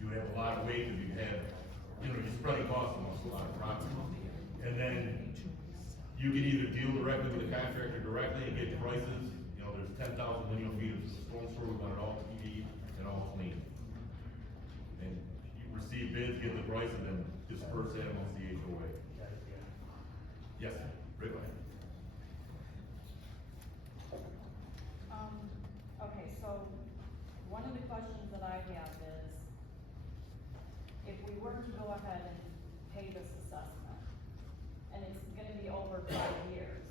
you would have a lot of weight, because you have, you're spreading costs amongst a lot of properties. And then you can either deal directly with the contractor directly and get prices, there's 10,000 lineal feet of storm sewer, we want it all PD and all clean. And you receive bids, get the price, and then disperse that amongst the HOA. Yes, right away. Okay, so one of the questions that I have is, if we were to go ahead and pay this assessment, and it's gonna be over 5 years,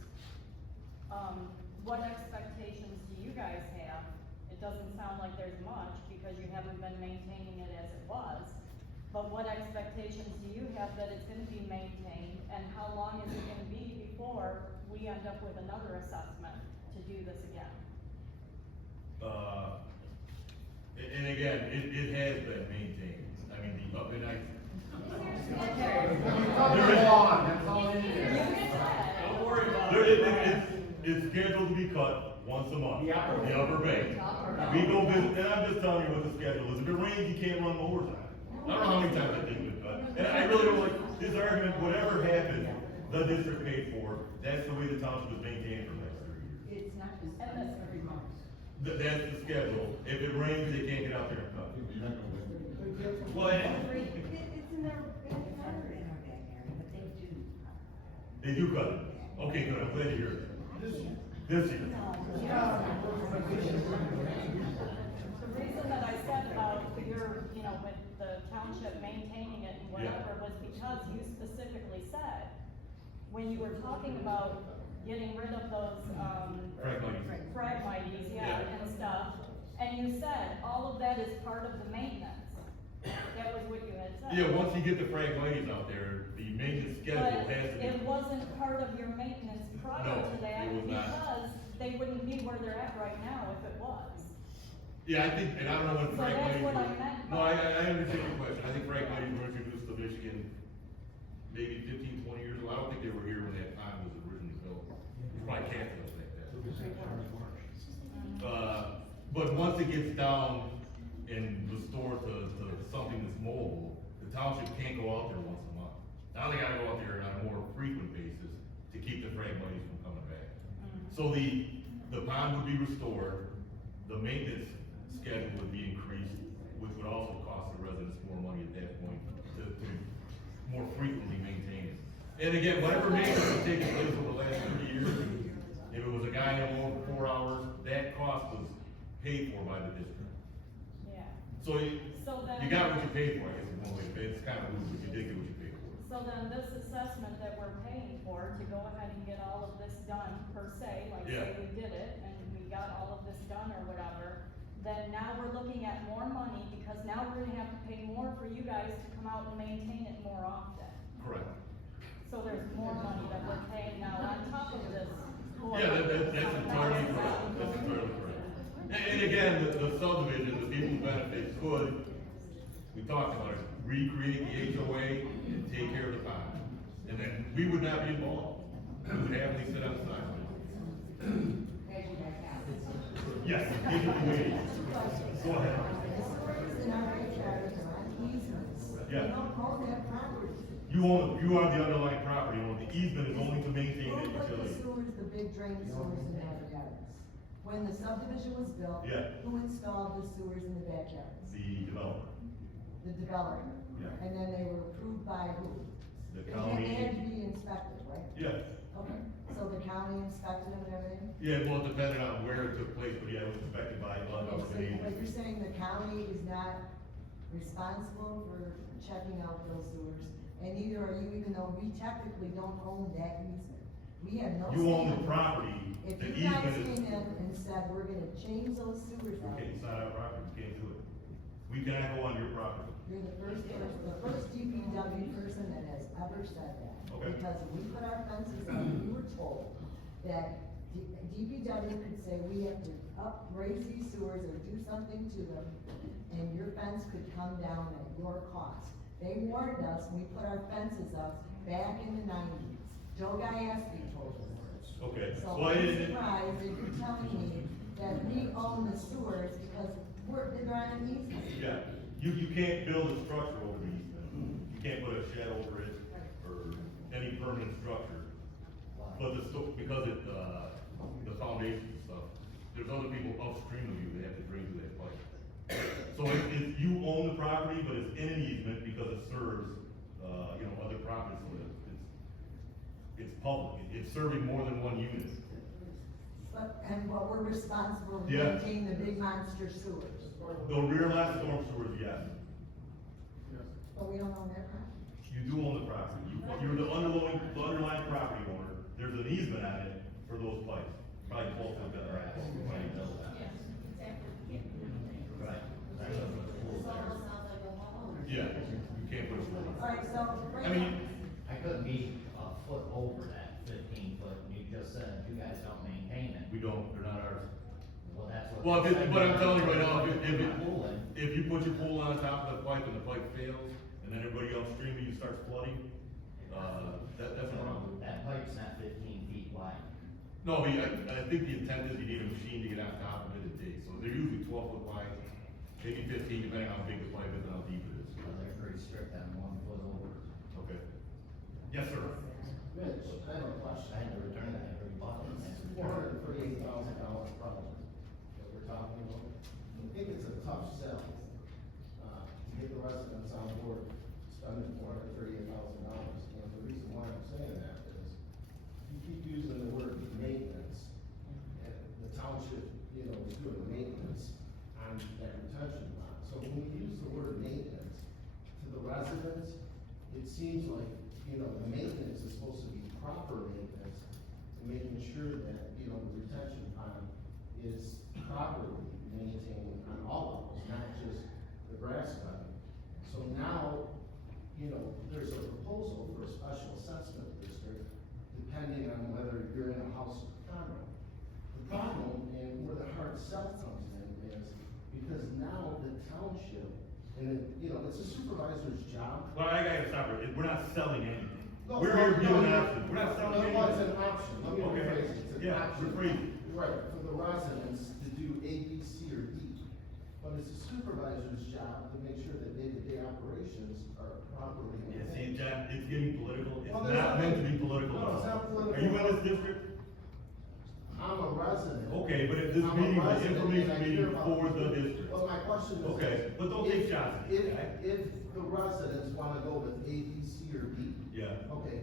what expectations do you guys have? It doesn't sound like there's much, because you haven't been maintaining it as it was, but what expectations do you have that it's gonna be maintained, and how long is it gonna be before we end up with another assessment to do this again? And again, it has been maintained. I mean, the up and I. There is on, that's all it is. Don't worry about it. It's scheduled to be cut once a month. The upper bay. We go visit, and I'm just telling you what the schedule is. If it rains, you can't run mowers on it. I don't know how many times that thing's been cut. And I really don't like this argument, whatever happens, the district paid for. That's the way the township is maintained for the next 30 years. It's not just every month. That's the schedule. If it rains, they can't get out there and cut. Well, It's in our backyard, but they do. they do cut it. Okay, good. I'm glad to hear it. This year. The reason that I said about your, with the township maintaining it and whatever, was because you specifically said, when you were talking about getting rid of those, fragmites, and stuff, and you said, all of that is part of the maintenance. That was what you had said. Yeah, once you get the fragmites out there, the maintenance schedule But has to be. it wasn't part of your maintenance prior No, to that, it was not. because they wouldn't be where they're at right now if it was. Yeah, I think, and I don't know when So that's fragmites what were. I meant No, by- I understand your question. I think fragmites were introduced to Michigan maybe 15, 20 years ago. I don't think they were here when that pond was originally built. It's probably Catholic like that. But once it gets down and restored to something that's mobile, the township can't go out there once a month. Now they gotta go out there on a more frequent basis to keep the fragmites from coming back. So the pond would be restored, the maintenance schedule would be increased, which would also cost the residents more money at that point to more frequently maintain it. And again, whatever maintenance has taken place over the last 30 years, if it was a guy that mowed for 4 hours, that cost was paid for by the district. Yeah. So you then- got what you paid for, I guess, is one way to say it. It's kind of rude, but you did get what you paid for. So then this assessment that we're paying for to go ahead and get all of this done per se, like say Yeah. we did it and we got all of this done or whatever, then now we're looking at more money, because now we're gonna have to pay more for you guys to come out and maintain it more often. Correct. So there's more money that we're paying now on top of this. Yeah, that's entirely correct. That's entirely correct. And again, the subdivision, the people who benefit could, we talked about it, recreate the HOA and take care of the pond. And then we would not be involved. We would happily sit on the side. Yes, give it the way. Go ahead. Yeah. You don't own that property. You own the underlying property, the easement is only to maintain Who that put the utility. sewers, the big drain sewers in the backyards? When the subdivision was built, Yeah. who installed the sewers in the backyards? The developer, The developer. Yeah. And then they were approved by who? the They county. had to be inspected, right? Yeah, Okay, so the county inspected them and everything? yeah, well, it depended on where it took place, but yeah, it was inspected by Okay, London. but you're saying the county is not responsible for checking out those sewers? And neither are you, even though we technically don't own that easement. We have no. You own the say. property, If the you guys easement came is, in and said, we're gonna change those sewers out, okay, it's not our property, we can't do it. We cannot go on your property. you're the first DPW person that has ever said that. Okay. Because when we put our fences up, we were told that DPW could say, we have to raise these sewers or do something to them, and your fence could come down at your cost. They warned us, when we put our fences up back in the 90s. Joe Gajewski told us. Okay, So well, I'm it, surprised that you're telling me that we own the sewers because they're on an easement. yeah, You can't build a structure over the easement, you can't put a shed over it, or any permanent structure. But because the foundation stuff, there's other people upstream of you that have to drain through that pipe. So you own the property, but it's in an easement because it serves, other properties, so it's public, it's serving more than one unit. And what we're responsible for Yeah. maintaining the big monster sewers, The rear last storm sewers, yes, but we don't own that property. you do own the property, you're the underlying property owner, there's an easement on it for those pipes, probably close to the other. Right. Yeah, you can't put a pool. Alright, so. I mean, I couldn't be a foot over that 15 foot, and you just said you guys don't maintain it. we don't, they're not ours. Well, that's what. Well, they said. but I'm telling you right now, Pool in. if you put your pool on top of the pipe and the pipe fails, and then everybody upstream of you starts flooding, that's a problem. That pipe's not 15 feet wide. No, I think the intent is you need a machine to get on top of it and dig, so they're usually 12 foot wide, maybe 15, depending on how big the pipe is and how deep it is. So they're pretty strict on 1 foot over. Okay. Yes, sir. Mitch, I have a question. I had to return that every buck. It's $438,000 project that we're talking about. I think it's a tough sell, to get the residents on board spending $438,000. And the reason why I'm saying that is, you keep using the word maintenance, and the township, is doing maintenance on that retention pond. So when we use the word maintenance to the residents, it seems like, the maintenance is supposed to be proper maintenance, and making sure that, the retention pond is properly maintained on all levels, not just the grass cutting. So now, there's a proposal for a special assessment district, depending on whether you're in a house or condo. The problem, and where the hard sell comes in, is because now the township, and it's a supervisor's job. Well, I gotta stop it, we're not selling anything. No, We're here giving options, we're not selling No, it's anything. an option, let me Okay. rephrase it, it's an Yeah, option. rephrase it. Right, for the residents to do A, B, C, or D. But it's the supervisor's job to make sure that day-to-day operations are properly Yeah, maintained. see, Jack, it's getting political, it's Well, there's not meant to be nothing- political. No, it's not political. Are you in this district? I'm a resident. Okay, but if this I'm a meeting is resident, information and I meeting care about for the people. district. Well, my question is. Okay, this. but don't take shots at me, okay? If the residents wanna go with A, B, C, or D. Yeah. Okay,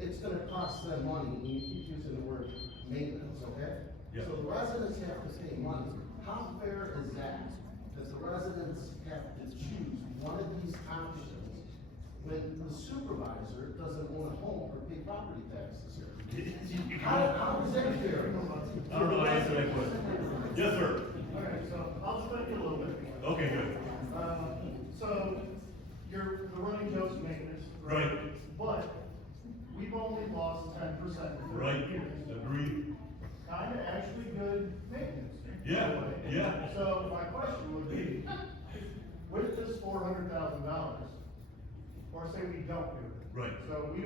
it's gonna cost them money, and you keep using the word maintenance, okay? Yeah. So the residents have to pay money. How fair is that, that the residents have to choose one of these options when the supervisor doesn't own a home or pay property taxes here? How is that fair? I don't know how to answer that question. Yes, sir. Alright, so I'll explain it a little bit. Okay, good. So, you're the running joke's maintenance. Right. But, we've only lost 10% in 30 Right, years. agreed. Kinda actually good maintenance. Yeah, in a way. yeah. So, my question would be, with this $400,000, or say we don't do it. Right. So we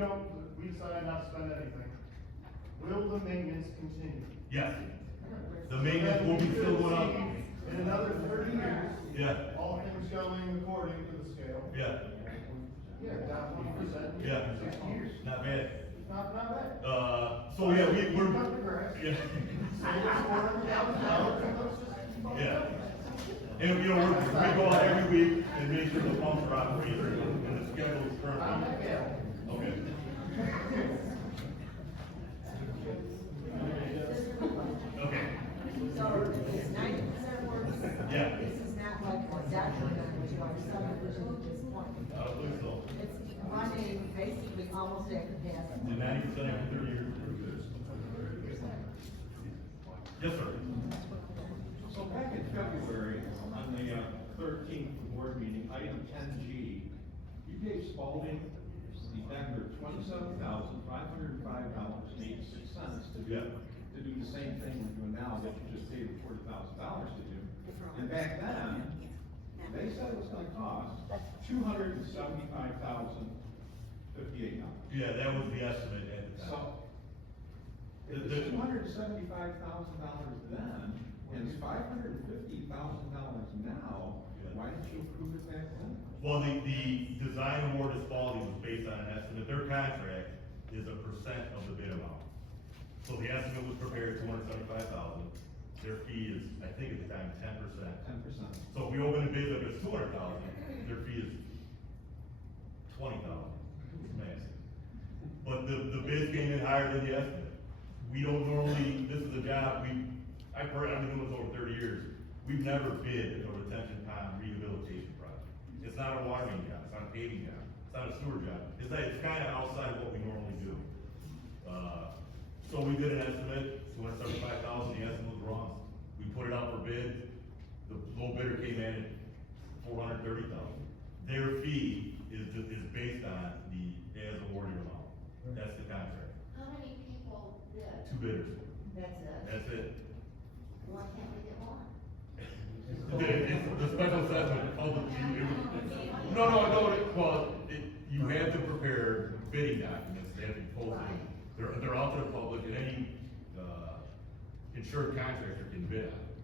decide not to spend anything, will the maintenance continue? Yes. The maintenance will be still going up. In another 30 years. Yeah. All things going according to the scale. Yeah, Yeah, down 20%. yeah. 6 years. Not bad. Not bad. So yeah, we're. Cut the grass. Yeah. Save us $400,000 and let's just keep on Yeah. going. And, we go out every week and make sure the pumps are operating, and the schedule is I'm currently. not bad. Okay. Okay. So it's 90% work. Yeah. This is not like a detriment to our subdivision at this point. I don't believe so. It's running basically almost at capacity. The 90% after 30 years. Yes, sir. So back in February, on the 13th board meeting, item 10G, you gave Spalding, the vendor, $27,505.86 to do, Yeah. to do the same thing we're doing now that you just paid $40,000 to do. And back then, they said it was gonna cost $275,058. Yeah, that was the estimate at the time. So, if it's $275,000 then, and it's $550,000 now, why didn't you approve it back then? Well, the design award is quality was based on an estimate, their contract is a percent of the bid amount. So the estimate was prepared $275,000, their fee is, I think at the time, 10%. 10%. So if we open a bid up at $200,000, their fee is $20,000, it's massive. But the bids came in higher than the estimate. We don't normally, this is a job, I've been doing this over 30 years, we've never bid a retention pond rehabilitation project. It's not a water main job, it's not a paving job, it's not a sewer job, it's kinda outside of what we normally do. So we did an estimate, $275,000, the estimate was wrong. We put it out for bid, the low bidder came in at $430,000. Their fee is based on the as awarded amount, that's the contract, How many people did? 2 bidders, That's it. that's it. Why can't we get more? The special assessment, you have to prepare bidding documents, they have to be posted, they're out to the public, and any, insured contractor can bid on it.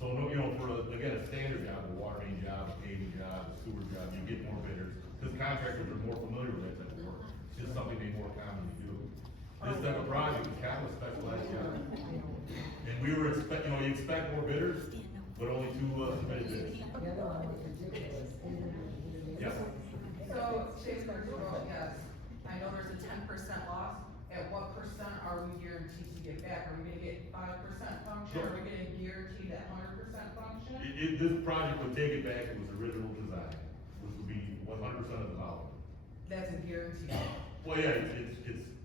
So, no, for a standard job, a water main job, a paving job, a sewer job, you get more bidders, because contractors are more familiar with that type of work, it's just something they more commonly do. This type of project is kind of a specialized job. And we were you expect more bidders, but only 2 submitted bidders. The other one was ridiculous. Yes. So, Chase, first of all, yes, I know there's a 10% loss, at what percent are we guaranteed to get back? Are we gonna get 5% function, are we getting guaranteed that 100% function? This project would take it back to its original design, which would be 100% of the value. That's a guarantee. Well, yeah, it's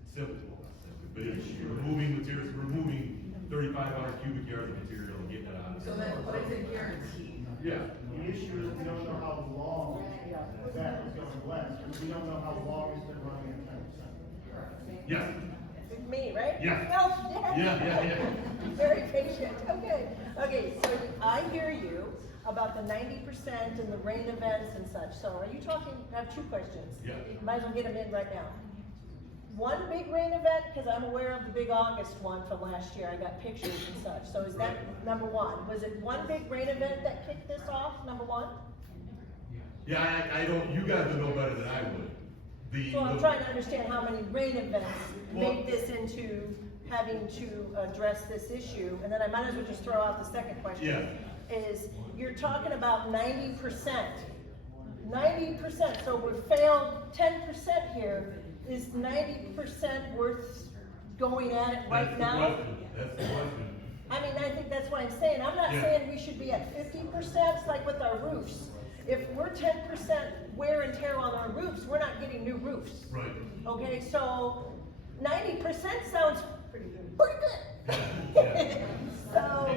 simple, well, not simple, but it's removing materials, removing 3,500 cubic yards of material and getting it on. So then, but it's a guarantee. Yeah. The issue is we don't know how long that is gonna last, because we don't know how long it's been running at 10%. Yes. Me, right? Yeah. Well, Yeah. Very patient, okay, so I hear you about the 90% and the rain events and such, so are you talking, I have 2 questions. Yeah. Might as well get them in right now. One big rain event, because I'm aware of the big August one from last year, I got pictures and such, so is that number 1? Was it one big rain event that kicked this off, number 1? Yeah, I don't, you guys would know better than I would. So I'm trying to understand how many rain events made this into having to address this issue, and then I might as well just throw out the second question. Yeah. Is, you're talking about 90%. 90%, so we failed 10% here, is 90% worth going at it right now? That's the question. I mean, I think that's what I'm saying, I'm not Yeah. saying we should be at 50%, it's like with our roofs. If we're 10% wear and tear on our roofs, we're not getting new roofs. Right. Okay, so 90% sounds pretty good. Yeah. So,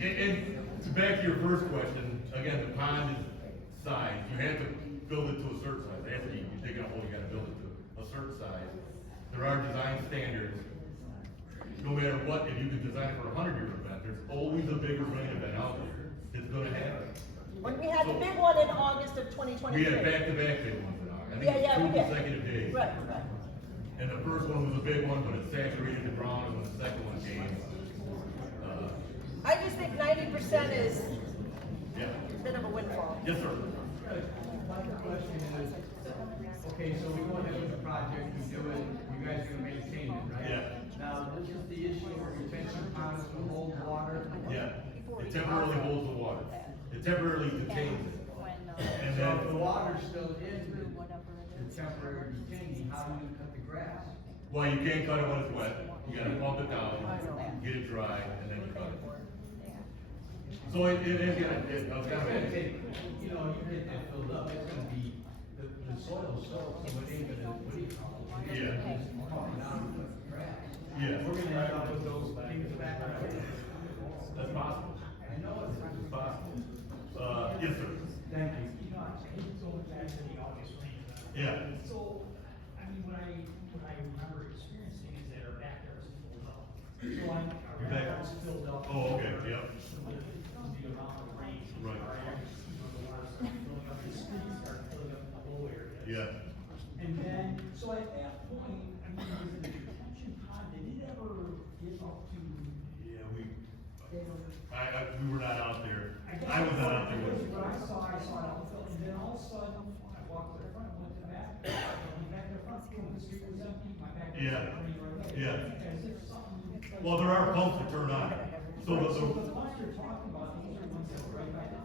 And to back to your first question, again, the pond is size, you have to build it to a certain size, after you dig a hole, you gotta build it to a certain size. There are design standards, no matter what, if you can design it for a 100-year event, there's always a bigger rain event out there, it's gonna happen. when we had the big one in August of 2023. We had back-to-back big ones in August, I think Yeah, it was we 2 did. consecutive days. Right. And the first one was a big one, but it saturated the ground, and when the second one came, I just think 90% is yeah. a bit of a windfall. Yes, sir. My question is, okay, so we go ahead with the project, we do it, you guys are gonna maintain it, right? Yeah. Now, this is the issue of retention ponds to hold water. Yeah, it temporarily holds the water, it temporarily detains it. And So if the then, water's still in the temporary retaining, how do you cut the grass? well, you can't cut it when it's wet, you gotta pump it down, get it dry, and then you cut it. So I was It's kind gonna of, take, you know, you get that filled up, it's gonna be, the soil's soaked, so it ain't gonna, what do you call it? Yeah. Just pumping out and putting grass. Yeah. We're gonna end up with those things back there. that's possible, I know it's it's possible. Yes, sir. Thank you. Going back to the August rain. Yeah. So, I mean, what I remember experiencing is that our backyard is filled up. So our backyard is filled up. Oh, okay, yep. With the amount of rain. Right. Our average, the water started filling up, the streets started filling up the whole area. Yeah. And then, so at that point, I mean, was the detention pond, did it ever get up to? Yeah, we were not out there, I was not out there with it. What I saw And then all of a sudden, I walked to the front, went to the back, went back to the front, boom, the street was empty, my back was Yeah. running right away. Yeah. As if something. Well, there are pumps that turn on. So Right, so the, the ones you're talking about, these are ones that are right by the.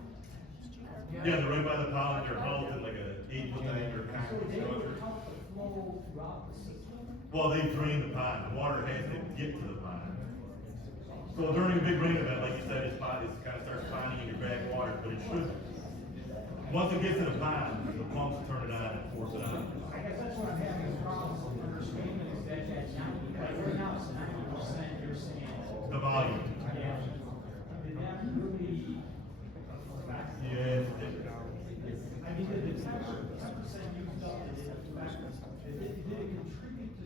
yeah, they're right by the pond, they're held in like a 8-foot diameter So concrete they would structure. help the flow throughout the system. Well, they drain the pond, the water has to get to the pond. So during a big rain event, like you said, it kind of starts ponding in your backwater, but it should, once it gets to the pond, the pumps turn it on and force it on. I guess that's what I'm having a problem with understanding is that that's 90, like right now it's 90%, you're saying. The volume. Yeah. Did that really affect? Yeah, I mean, did the 10% used up, did it affect, did it contribute to?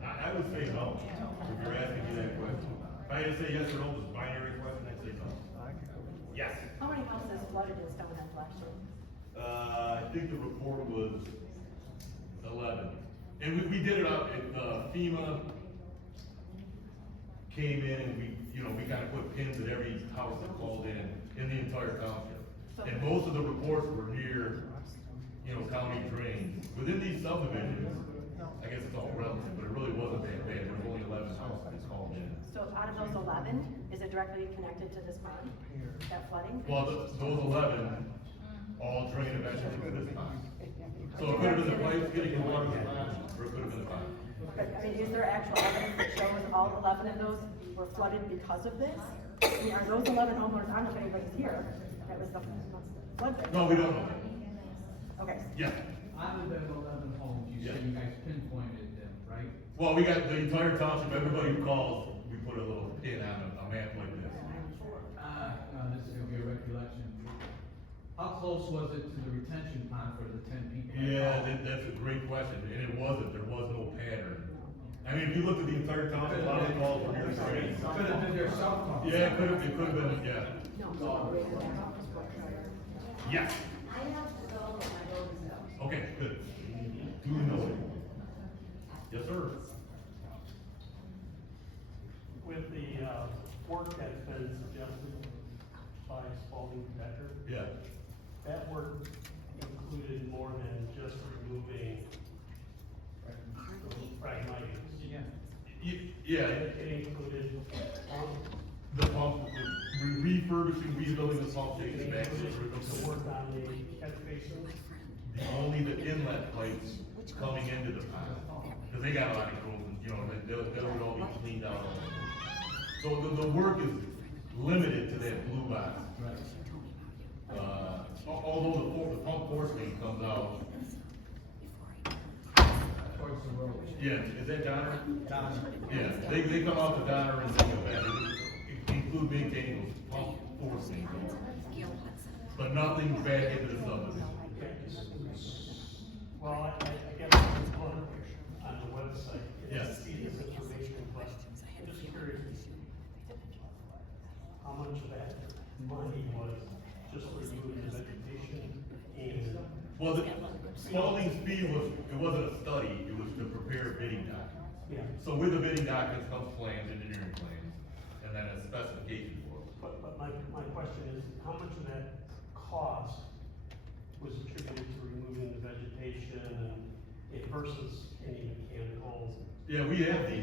I would say no, if you're asking me that question. If I had to say yes or no, this binary question, I'd say no. Yes. How many houses flooded in Stonehenge last year? I think the report was 11. And we did it up, FEMA came in and we kind of put pins at every house that called in the entire township. And most of the reports were near, county drains. Within these subdivisions, I guess it's all relative, but it really wasn't that bad. There were only 11 houses that called in. So out of those 11, is it directly connected to this pond, that flooding? Well, those 11 all drain eventually to this pond. So it could have been the pipes getting the water to the pond, or it could have been the pond. But, I mean, is there actual evidence that shows all 11 of those were flooded because of this? I mean, are those 11 homeowners, I don't know if anybody's here, that was the flood victim? No, we don't know. Okay. Yeah. Out of them 11 homes, you say you guys pinpointed them, right? Well, we got the entire township, everybody who calls, we put a little pin on a map like this. This is gonna be a recollection. How close was it to the retention pond for the 10 people? Yeah, that's a great question, and it wasn't, there was no pattern. I mean, if you look at the entire township, a lot of the calls were here straight. Could have been their cell phone. Yeah, it could have been, yeah. Yes. I have to go, but my road is out. Okay, good. Duly noted. Yes, sir. With the, work that's been suggested by Spalding Becker, Yeah. that work included more than just removing fragmites. Yeah, It included, the pump, refurbishing, rebuilding the pump station back to the the original. work on the catch basin. Only the inlet pipes coming into the pond, because they got a lot of corrosion, they'll all be cleaned out. So the work is limited to that blue box. Although the pump force main comes out, Towards the road. yeah, is that Donner? Donner. Yeah, they come out to Donner and take it back, it include maintaining those pump force mains. But nothing back into the subdivision. Well, I guess I can look on the website. Yes. See this information, but I'm just curious, how much of that money was just removing the vegetation and? Well, the Spalding's fee it wasn't a study, it was to prepare bidding documents. Yeah. So with the bidding documents comes plans, engineering plans, and then a specification for it. But my question is, how much of that cost was attributed to removing the vegetation and versus any mechanical? Yeah, we have the,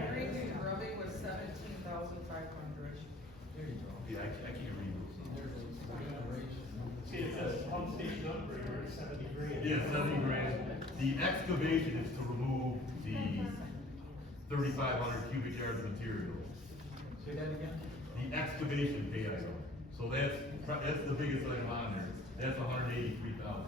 Everything rubbing was 17,500. There you go. yeah, I can't read those. See, it says pump station upgrade, or it's 70 grand. Yeah, 70 grand. The excavation is to remove the 3,500 cubic yards of material. Say that again? The excavation pay item. So that's the biggest item on there. That's 183,000.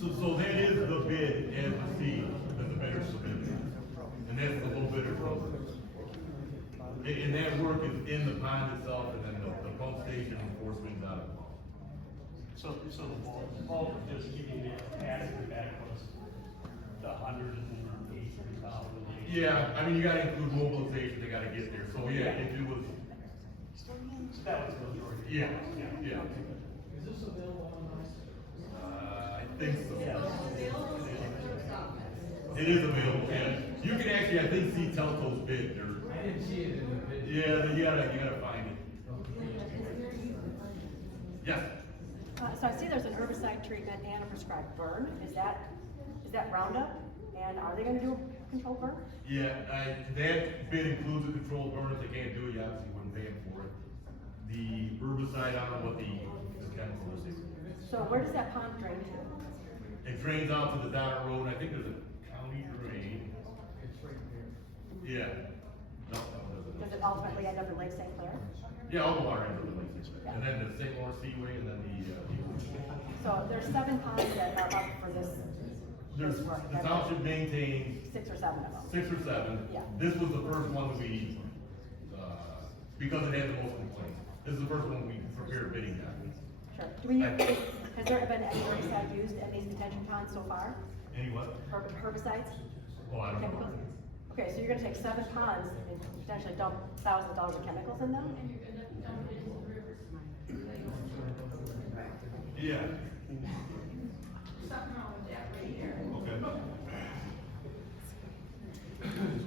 So that is the bid as received, that the bidder submitted. And that's the low bidder program. And that work is in the pond itself, and then the pump station and force mains out of the pond. So the bulk of just giving the capacity back was the 183,000. Yeah, I mean, you gotta include mobilization, they gotta get there, so yeah, if it was, That was the majority. yeah, yeah. Is this available online? I think so. Yeah. It is available, yeah. You can actually, I think, see Telco's bid, they're, I didn't see it in the video. yeah, you gotta find it. Yes, So I see there's an herbicide treatment and a prescribed burn. Is that Roundup? And are they gonna do a controlled burn? yeah, that bid includes a controlled burn, if they can't do it, you obviously wouldn't pay them for it. The herbicide, I don't know what the chemical is. So where does that pond drain to? It drains out to the Donner Road, I think there's a county drain, It's right there. yeah. No, it Does doesn't. it ultimately end up in Lake St. Clair? Yeah, all the water ends up in Lake St. Clair. And then the St. Lawrence Seaway, and then the So there's 7 ponds that are up for this work. the township maintains 6 or 7 of them. 6 or 7. Yeah. This was the first one that we, because it had the most complaints, this is the first one we prepared bidding documents. Sure. Has there been any herbicide used in these detention ponds so far? Any what? Herbicides? Oh, I don't know. Chemicals? Okay, so you're gonna take 7 ponds and potentially dump thousands of dollars of chemicals in them? Yeah. Something wrong with that right here. Okay. Can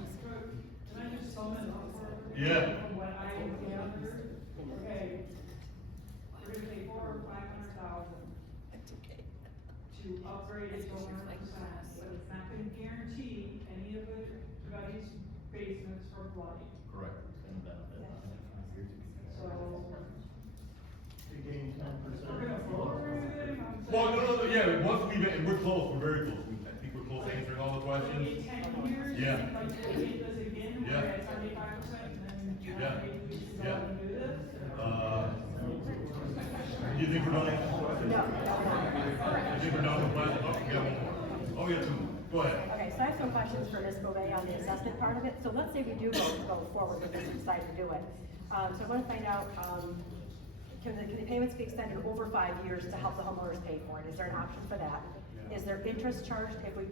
I just sum it up for Yeah. what I gathered? Okay. We're gonna pay $400,000 or $500,000 to upgrade it to 100%, but it's not gonna guarantee any of anybody's basements from flooding. Correct. So, You gain 10%. we're gonna floor everything. Well, no, yeah, once and we're close, we're very close. I think we're close to answering all the Maybe questions. 10 years, Yeah. like, we hit this again, Yeah. we're at 75%, and then Yeah. maybe we should go Yeah. and do this. Do you think we're done answering questions? No. You think we're done with questions? Oh, we got one more. Oh, we got 2 more. Go ahead. Okay, so I have some questions for Ms. Bovee on the assessment part of it. So let's say we do go forward with this and decide to do it. So I want to find out, can the payments be extended over 5 years to help the homeowners pay for it? Is there an option for that? Is there interest charged if we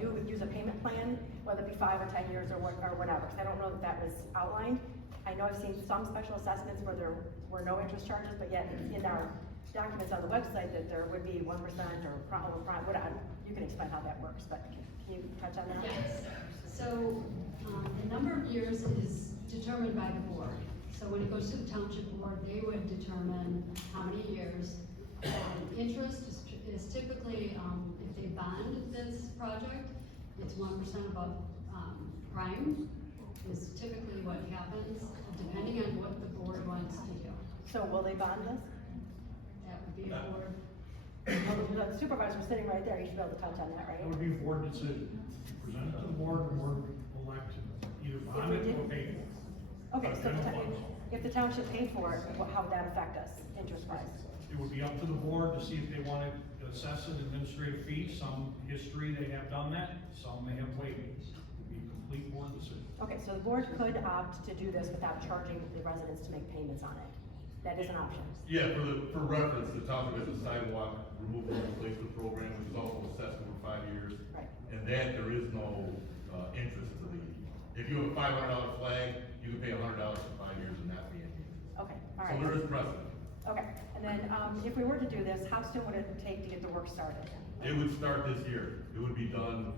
do use a payment plan, whether it be 5 or 10 years or whatever? 'Cause I don't know that that was outlined. I know I've seen some special assessments where there were no interest charges, but yet in our documents on the website that there would be 1% or whatever. You can explain how that works, but can you touch on that? Yes, so, the number of years is determined by the board. So when it goes to the township board, they would determine how many years. Interest is typically, if they bond this project, it's 1% above, prime, is typically what happens, depending on what the board wants to do. So will they bond this? That would be a board. Well, the supervisor's sitting right there, you should be able to touch on that, right? That would be a board decision. Present it to the board will elect to either bond it or pay for it. Okay, so if the township paid for it, how would that affect us, interest-wise? It would be up to the board to see if they want to assess an administrative fee. Some history they have done that, some they have waived. It would be a complete board decision. Okay, so the board could opt to do this without charging the residents to make payments on it. That is an option. Yeah, for reference, the township has a sidewalk removal and replacement program, which is also assessed over 5 years. Right. And that there is no, interest to the, if you have a $500 flag, you can pay $100 for 5 years and not pay any interest. Okay, all So right. there is precedent. Okay, and then, if we were to do this, how soon would it take to get the work started? It would start this year. It would be done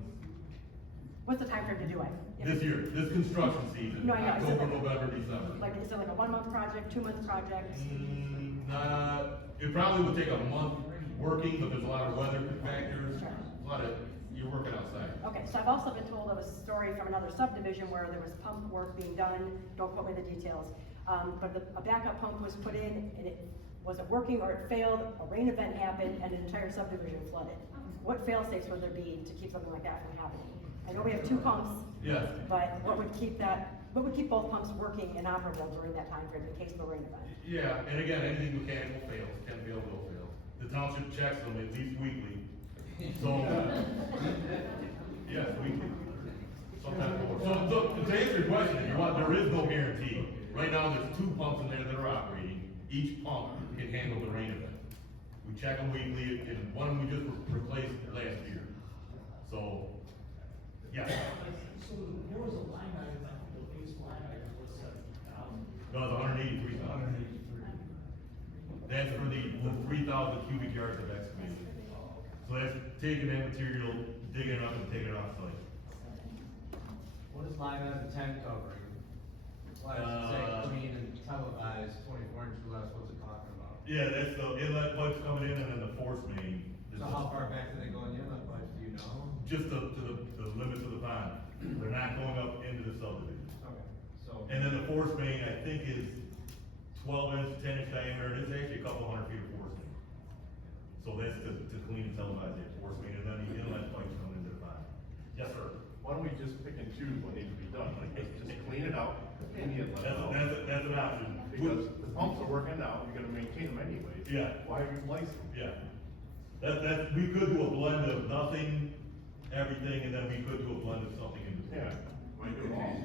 What's the timeframe to do it? this year, this construction season, No, I know. Is it October, November, December. Like, is it like a 1-month project, 2-month project? It probably would take a month working, but there's a lot of weather factors, Sure. a lot of, you're working outside. Okay, so I've also been told of a story from another subdivision where there was pump work being done, don't quote me the details. But a backup pump was put in and it wasn't working or it failed, a rain event happened and an entire subdivision flooded. What fail-safes would there be to keep something like that from happening? I know we have 2 pumps. Yes. But what would keep both pumps working and operable during that time frame in case of a rain event? Yeah, and again, anything mechanical fails, can fail, will fail. The township checks them at least weekly, so, yes, weekly. Sometimes more. So, to answer your question, if you want, there is no guarantee. Right now, there's 2 pumps in there that are operating, each pump can handle the rain event. We check them weekly, and one we just replaced last year. So, yeah. So there was a line item, I think the base line item was No, it's 183,000. That's for the 3,000 cubic yards of excavation. So that's taking that material, digging it up and taking it off site. this line on the tent covering? Why does it say clean and televised, 24 inches less, what's it talking about? Yeah, that's the inlet pipes coming in and then the force main. is So how far back do they go in the inlet pipes, do you know? Just to the limits of the pond. They're not going up into the subdivision. Okay, so. And then the force main, I think, is 12 inch, 10 inch diameter, and it's actually a couple hundred feet of force main. So that's to clean and televise that force main, and then the inlet pipes come into the pond. Yes, sir. Why don't we just pick and choose what needs to be done? Like, just clean it out, clean the inlet out. That's an option. Because the pumps are working now, you're gonna maintain them anyways. Yeah. Why replace them? Yeah. We could do a blend of nothing, everything, and then we could do a blend of something in between. Yeah, why do it all?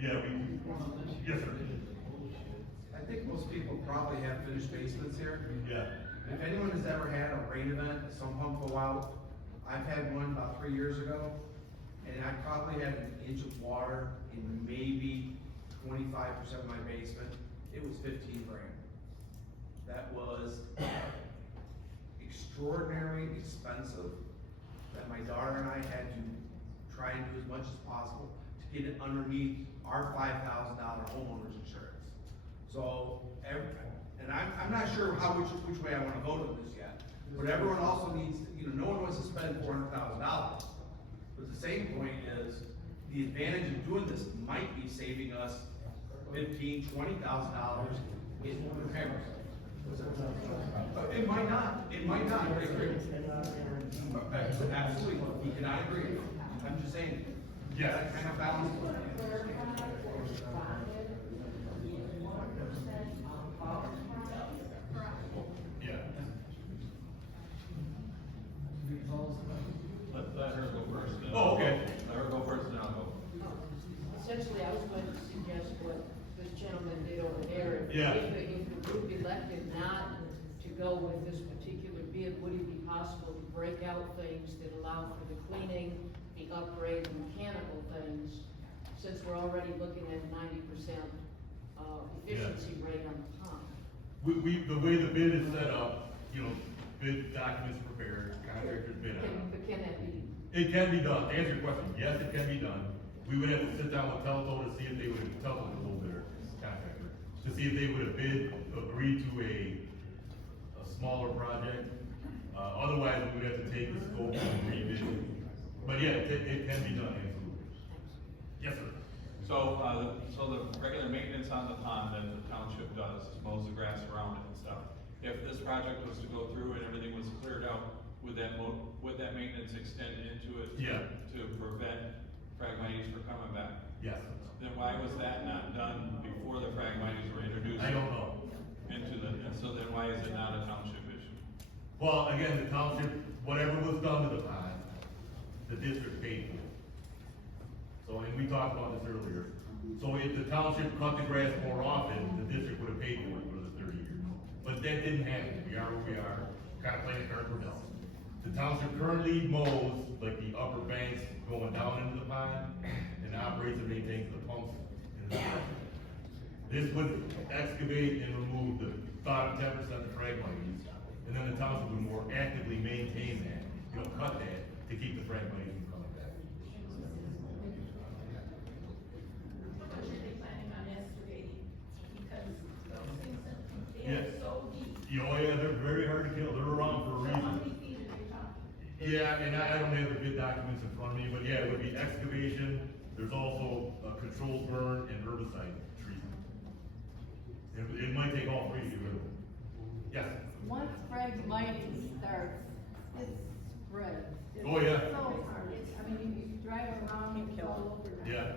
Yeah, yes, sir. I think most people probably have finished basements here. Yeah. If anyone has ever had a rain event, a sump pump go out, I've had one about 3 years ago, and I probably had an inch of water in maybe 25% of my basement. It was 15 grand. That was extraordinarily expensive, that my daughter and I had to try and do as much as possible to get it underneath our $5,000 homeowner's insurance. So, and I'm not sure which way I wanna go to this yet, but everyone also needs, no one wants to spend $400,000. But the same point is, the advantage of doing this might be saving us $15,000, $20,000 in repairs. It might not, I agree. Absolutely, we cannot agree. I'm just saying, Yeah. that kind of balance. Yeah. Let her go first. Oh, okay. Let her go first, then I'll go. Essentially, I was going to suggest what this gentleman did over there. Yeah. If the group elected not to go with this particular bid, would it be possible to break out things that allow for the cleaning, the upgrade, the mechanical things, since we're already looking at 90% efficiency rate on the pump? The way the bid is set up, bid documents prepared, contractors bid out. But can that be? It can be done. To answer your question, yes, it can be done. We would have to sit down with Telto to see if they would have, Telto is a little bidder contractor, to see if they would have agreed to a smaller project. Otherwise, we would have to take the scope and rebid. But yeah, it can be done, absolutely. Yes, sir. So the regular maintenance on the pond that the township does, is mows the grass around it and stuff. If this project was to go through and everything was cleared out, would that maintenance extend into it? Yeah. To prevent Phragmites from coming back? Yes. Then why was that not done before the Phragmites were introduced? I don't know. And so then why is it not a township issue? Well, again, the township, whatever was done to the pond, the district paid for. So, and we talked about this earlier. So if the township cut the grass more often, the district would have paid for it for the 30 years. But that didn't happen. We are where we are, kind of playing cards we're dealt. The township currently mows like the upper banks going down into the pond and operates and maintains the pumps in the pond. This would excavate and remove the bottom 10% of Phragmites, and then the township would more actively maintain that, cut that to keep the Phragmites from coming back. How much are they planning on excavating? Because those things, they Yeah. are so deep. Yeah, they're very hard to kill. They're around for a So how reason. many feet are they talking? Yeah, and I don't have the bid documents in front of me, but yeah, it would be excavation. There's also a controlled burn and herbicide treatment. It might take all three to get rid of them. Yes. Once Phragmites starts, it spreads. It's Oh, yeah. So hard. You drive around, it's all over. Yeah.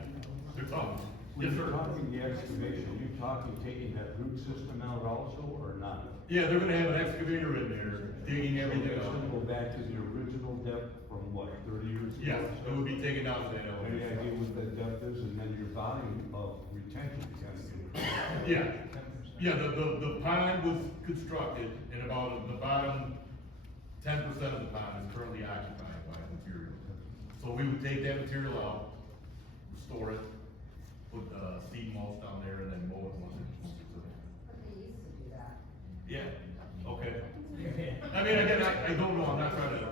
They're tough. When Yes, you're sir. talking the excavation, are you talking taking that root system out also, or not? Yeah, they're gonna have an excavator in there, digging everything So it's gonna out. go back to the original depth from what, 30 years ago? Yeah, it would be taken down to that Any elevation. idea what that depth is, and then your volume of retention is gonna increase? Yeah. Yeah, the pond was constructed and about the bottom 10% of the pond is currently occupied by material. So we would take that material out, restore it, put, seed mulch down there and then mow it once it's But they used to do that. Yeah, okay. I mean, again, I don't know, I'm not trying to,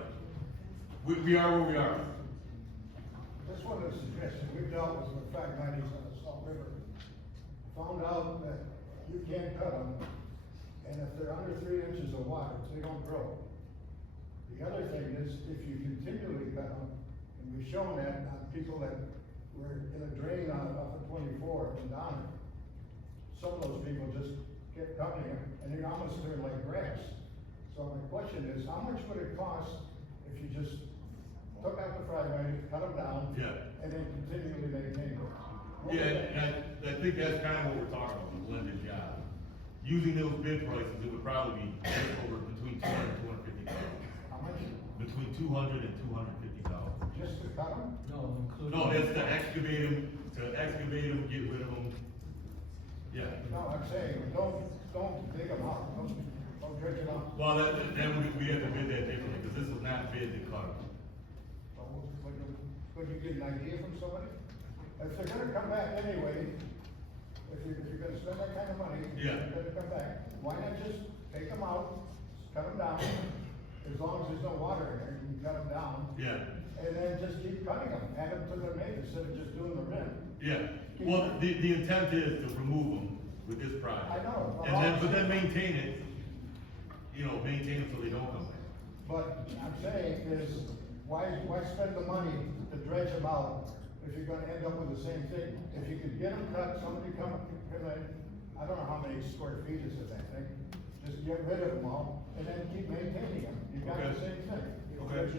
we are where we are. just wanted to suggest, we dealt with the fragmites on the Salt River. Found out that you can't cut them, and if they're under 3 inches of water, they don't grow. The other thing is, if you continually cut them, and we've shown that on people that were in a drain on off of 24 and down it, some of those people just kept cutting them, and they almost turn like grass. So my question is, how much would it cost if you just took out the fragmites, cut them down, Yeah. and then continually maintain them? Yeah, and I think that's kind of what we're talking about, the blended job. Using those bid prices, it would probably be over between 200 and 250,000. How much? Between 200 and 250,000. Just to cut them? No, including. No, that's to excavate them, get rid of them. Yeah. No, I'm saying, don't dig them out, don't dredge it up. Well, then we have to bid that differently, because this was not bid to cut them. Could you get an idea from somebody? If they're gonna come back anyway, if you're gonna spend that kind of money, Yeah. they're gonna come back, why not just take them out, cut them down, as long as there's no water in there, you can cut them down, Yeah. and then just keep cutting them, add them to the main instead of just doing the rim. Yeah. Well, the intent is to remove them with this project. I know. But then maintain it, maintain them so they don't come back. But I'm saying is, why spend the money to dredge them out if you're gonna end up with the same thing? If you could get them cut, somebody come in, I don't know how many square feet is it, I think, just get rid of them all, and then keep maintaining them, you got the Okay. same thing. Okay.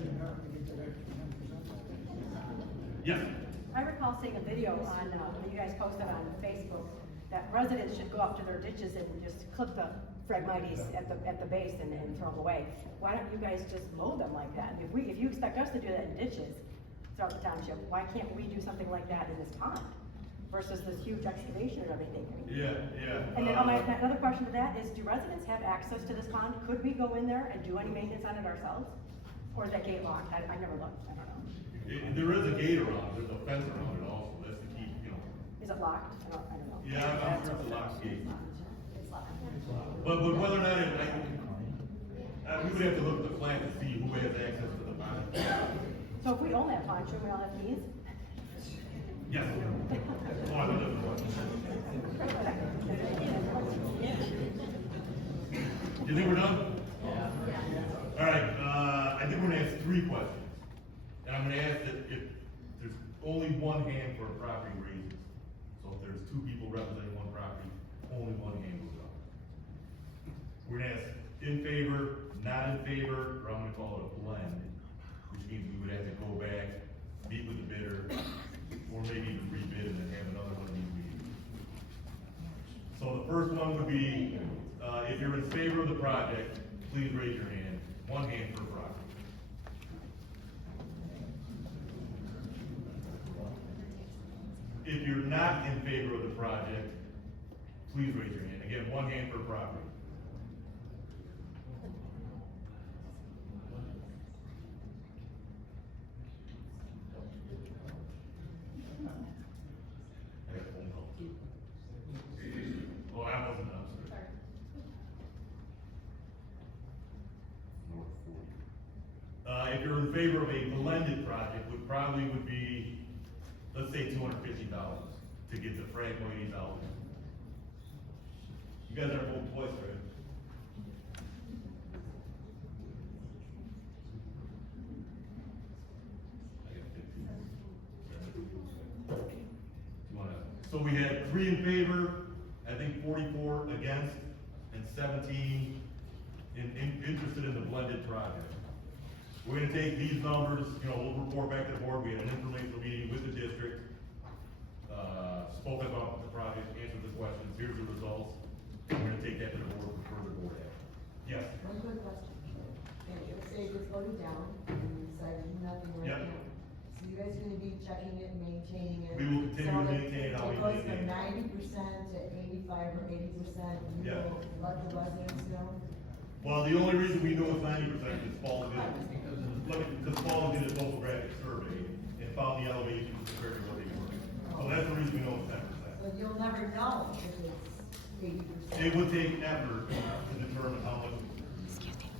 Yes. I recall seeing a video on, that you guys posted on Facebook, that residents should go up to their ditches and just clip the phragmites at the base and throw them away. Why don't you guys just mow them like that? If you expect us to do that in ditches throughout the township, why can't we do something like that in this pond? Versus this huge excavation and everything? Yeah. And then, another question to that is, do residents have access to this pond? Could we go in there and do any maintenance on it ourselves? Or is that gate locked? I never looked, I don't know. There is a gate around, there's a fence around it also, that's to keep, Is it locked? I don't know. Yeah, I'm sure it's a locked gate. It's locked. But whether or not we would have to look at the plan to see who has access to the pond. So if we own that pond, shouldn't we all have keys? Yes. Oh, I know that one. You think we're done? All right, I think we're gonna ask 3 questions. And I'm gonna ask that if there's only one hand for a property raises. So if there's 2 people representing one property, only one hand goes up. We're gonna ask in favor, not in favor, or I'm gonna call it a blend, which means we would have to go back, meet with the bidder, or maybe even rebid and then have another one of these meetings. So the first one would be, if you're in favor of the project, please raise your hand. 1 hand per property. If you're not in favor of the project, please raise your hand. Again, 1 hand per property. I got a phone call. Oh, I wasn't, I'm sorry. North 40. If you're in favor of a blended project, would be, let's say $250 to get the fragmites out. You guys are voting twice, right? So we had 3 in favor, I think 44 against, and 17 interested in the blended project. We're gonna take these numbers, we'll report back to the board. We had an informational meeting with the district, spoke about the project, answered the questions, here's the results. We're gonna take that to the board for further board action. Yes? One quick question. Okay, let's say it's voted down, and we decide to do nothing right Yep. now. So you guys are gonna be checking it, maintaining it? We will continue to So maintain it how we It goes maintain from it. 90% to 85 or 80%, you Yeah. will let the residents know? Well, the only reason we know it's 90% is Paul because Paul did a topographic survey and found the elevations compared to what they were. So that's the reason we know it's 10%. So you'll never know if it's 80%? It would take effort to determine how much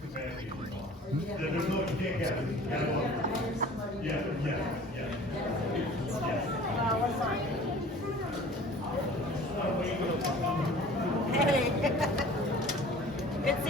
capacity is involved. Or you have to- There's no, you can't guess. You have to hire somebody. Yeah. Thank you.